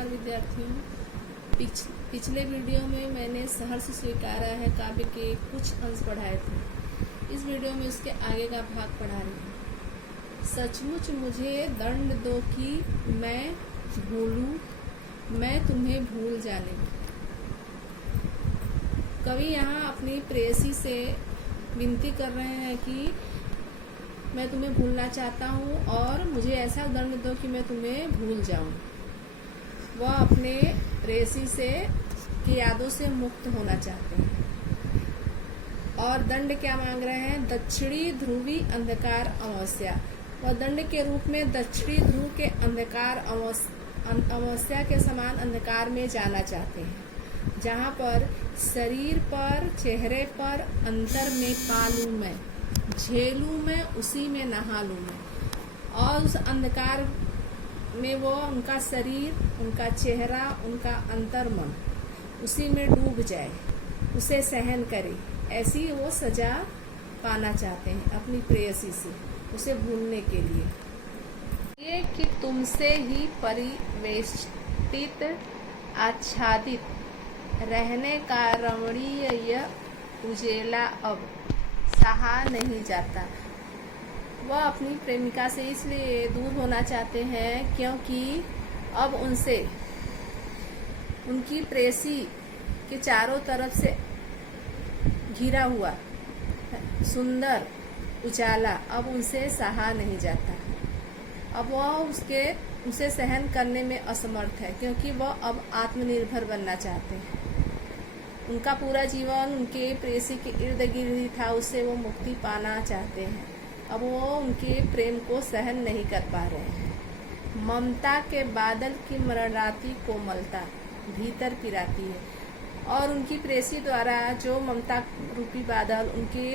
नमस्कार विद्यार्थियों। पिछले वीडियो में मैंने सहर्ष स्वीकारा है काव्य के कुछ अंश पढ़ाए थे। इस वीडियो में उसके आगे का भाग पढ़ा रही हूँ। सचमुच मुझे दंड दो कि मैं भूलूं, मैं तुम्हें भूल जाने की। कवि यहाँ अपनी प्रेयसी से विनती कर रहे हैं कि मैं तुम्हें भूलना चाहता हूँ और मुझे ऐसा दंड दो कि मैं तुम्हें भूल जाऊँ। वह अपने प्रेयसी से की यादों से मुक्त होना चाहते हैं और दंड क्या मांग रहे हैं? दक्षिणी ध्रुवी अंधकार अमावस्या। वह दंड के रूप में दक्षिणी ध्रुव के अंधकार अमावस्या के समान अंधकार में जाना चाहते हैं, जहाँ पर शरीर पर, चेहरे पर अंतर में पालू मैं, झेलू मैं, उसी में नहा लूं मैं। और उस अंधकार में वो उनका शरीर, उनका चेहरा, उनका अंतर मन उसी में डूब जाए, उसे सहन करे। ऐसी वो सजा पाना चाहते हैं अपनी प्रेयसी से, उसे भूलने के लिए। ये कि तुमसे ही परिवेष्टित आच्छादित रहने का रमणीय यह उजेला अब सहा नहीं जाता। वह अपनी प्रेमिका से इसलिए दूर होना चाहते हैं क्योंकि अब उनसे, उनकी प्रेयसी के चारों तरफ से घिरा हुआ सुंदर उजाला अब उनसे सहा नहीं जाता। अब वह उसे सहन करने में असमर्थ है क्योंकि वह अब आत्मनिर्भर बनना चाहते हैं। उनका पूरा जीवन उनके प्रेयसी के इर्द गिर्द ही था, उससे वो मुक्ति पाना चाहते हैं। अब वो उनके प्रेम को सहन नहीं कर पा रहे हैं। ममता के बादल की मरणाती कोमलता भीतर पिराती है और उनकी प्रेयसी द्वारा जो ममता रूपी बादल उनके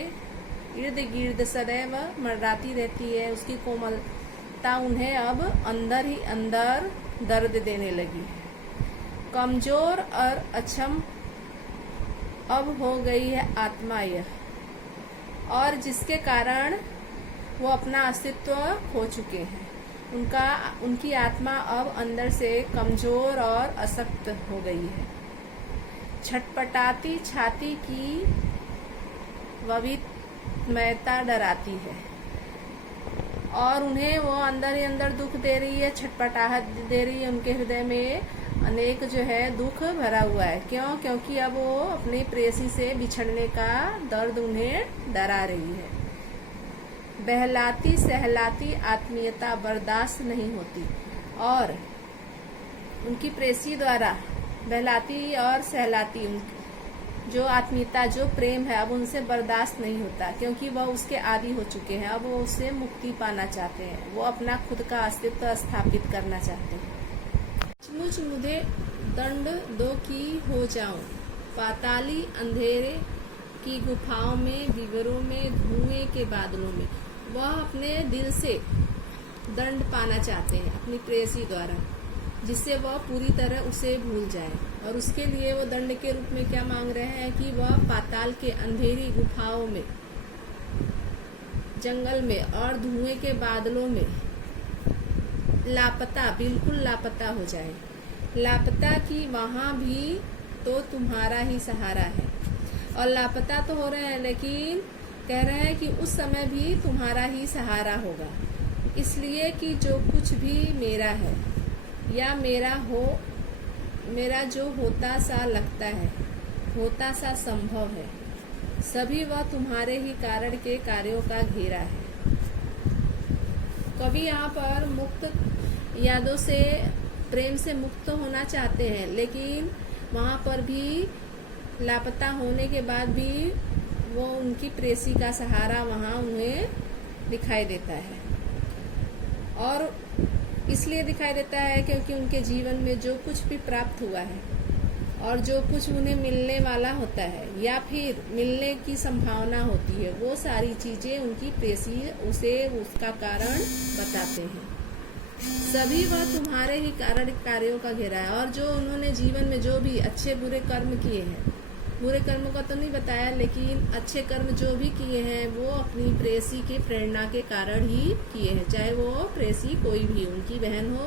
इर्द गिर्द सदैव मरणाती रहती है, उसकी कोमलता उन्हें अब अंदर ही अंदर दर्द देने लगी है। कमजोर और अक्षम अब हो गई है आत्मा यह, और जिसके कारण वो अपना अस्तित्व खो चुके हैं। उनकी आत्मा अब अंदर से कमजोर और अशक्त हो गई है। छटपटाती छाती की ववितमयता डराती है और उन्हें वो अंदर ही अंदर दुख दे रही है, छटपटाहट दे रही है। उनके हृदय में अनेक जो है दुख भरा हुआ है। क्यों? क्योंकि अब वो अपनी प्रेयसी से बिछड़ने का दर्द उन्हें डरा रही है। बहलाती सहलाती आत्मीयता बर्दाश्त नहीं होती और उनकी प्रेयसी द्वारा बहलाती और सहलाती जो आत्मीयता, जो प्रेम है, अब उनसे बर्दाश्त नहीं होता क्योंकि वह उसके आदी हो चुके हैं। अब वो उससे मुक्ति पाना चाहते हैं, वो अपना खुद का अस्तित्व स्थापित करना चाहते हैं। सचमुच मुझे दंड दो कि हो जाऊं पाताली अंधेरे की गुफाओं में, विवरों में, धुएं के बादलों में। वह अपने दिल से दंड पाना चाहते हैं अपनी प्रेयसी द्वारा, जिससे वह पूरी तरह उसे भूल जाए। और उसके लिए वो दंड के रूप में क्या मांग रहे हैं कि वह पाताल के अंधेरी गुफाओं में, जंगल में और धुएं के बादलों में लापता, बिल्कुल लापता हो जाए। लापता कि वहां भी तो तुम्हारा ही सहारा है। और लापता तो हो रहे हैं लेकिन कह रहे हैं कि उस समय भी तुम्हारा ही सहारा होगा, इसलिए कि जो कुछ भी मेरा है या मेरा जो होता सा लगता है, होता सा संभव है, सभी वह तुम्हारे ही कारण के कार्यों का घेरा है। कवि यहाँ पर मुक्त यादों से, प्रेम से मुक्त होना चाहते हैं, लेकिन वहाँ पर भी लापता होने के बाद भी वो उनकी प्रेयसी का सहारा वहाँ उन्हें दिखाई देता है। और इसलिए दिखाई देता है क्योंकि उनके जीवन में जो कुछ भी प्राप्त हुआ है और जो कुछ उन्हें मिलने वाला होता है या फिर मिलने की संभावना होती है, वो सारी चीजें उनकी प्रेयसी उसे उसका कारण बताते हैं। सभी वह तुम्हारे ही कारण कार्यों का घेरा है। और जो उन्होंने जीवन में जो भी अच्छे बुरे कर्म किए हैं, बुरे कर्मों का तो नहीं बताया, लेकिन अच्छे कर्म जो भी किए हैं वो अपनी प्रेयसी के प्रेरणा के कारण ही किए हैं। चाहे वो प्रेयसी कोई भी, उनकी बहन हो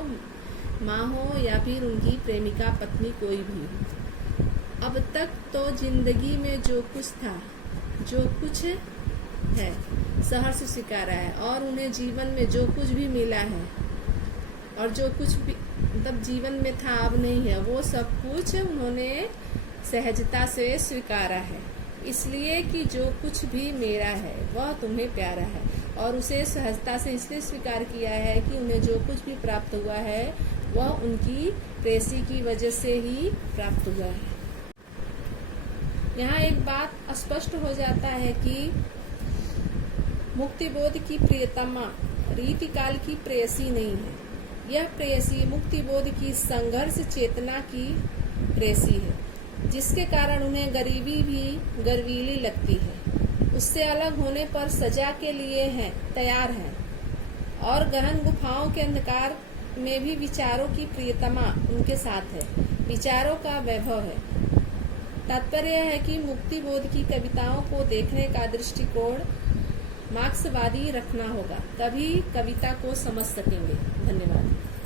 माँ हो या फिर उनकी प्रेमिका, पत्नी, कोई भी हो। अब तक तो जिंदगी में जो कुछ था, जो कुछ है, सहर्ष स्वीकारा है, और उन्हें जीवन में जो कुछ भी मिला है और जो कुछ भी मतलब जीवन में था अब नहीं है, वो सब कुछ उन्होंने सहजता से स्वीकारा है। इसलिए कि जो कुछ भी मेरा है वह तुम्हें प्यारा है, और उसे सहजता से इसलिए स्वीकार किया है कि उन्हें जो कुछ भी प्राप्त हुआ है वह उनकी प्रेयसी की वजह से ही प्राप्त हुआ है। यहाँ एक बात स्पष्ट हो जाता है कि मुक्तिबोध की प्रियतमा रीतिकाल की प्रेयसी नहीं है। यह प्रेयसी मुक्तिबोध की संघर्ष चेतना की प्रेयसी है, जिसके कारण उन्हें गरीबी भी गर्वीली लगती है। उससे अलग होने पर सजा के लिए तैयार है, और गहन गुफाओं के अंधकार में भी विचारों की प्रियतमा उनके साथ है, विचारों का वैभव है। तात्पर्य है कि मुक्तिबोध की कविताओं को देखने का दृष्टिकोण मार्क्सवादी रखना होगा, तभी कविता को समझ सकेंगे। धन्यवाद।